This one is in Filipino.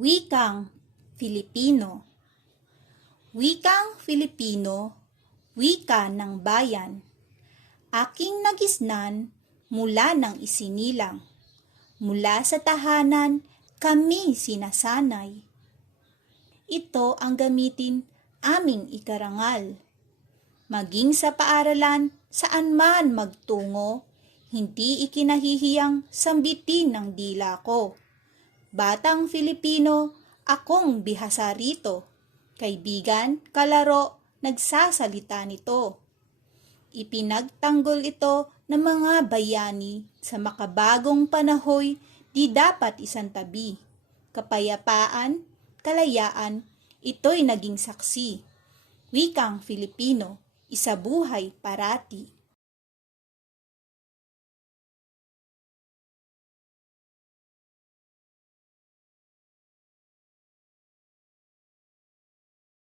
Wikang Filipino Wikang Filipino, wika ng bayan. Aking nagisnan mula ng isinilang. Mula sa tahanan, kami sinasanay. Ito ang gamitin aming ikarangal. Maging sa paaralan, saan man magtungo, hindi ikinahihiyang sambitin ng dila ko. Batang Filipino, akong bihasa rito. Kaibigan, kalaro, nagsasalita nito. Ipinagtanggol ito ng mga bayani sa makabagong panahoy di dapat isang tabi. Kapayapaan, kalayaan, ito'y naging saksi. Wikang Filipino, isabuhay parati.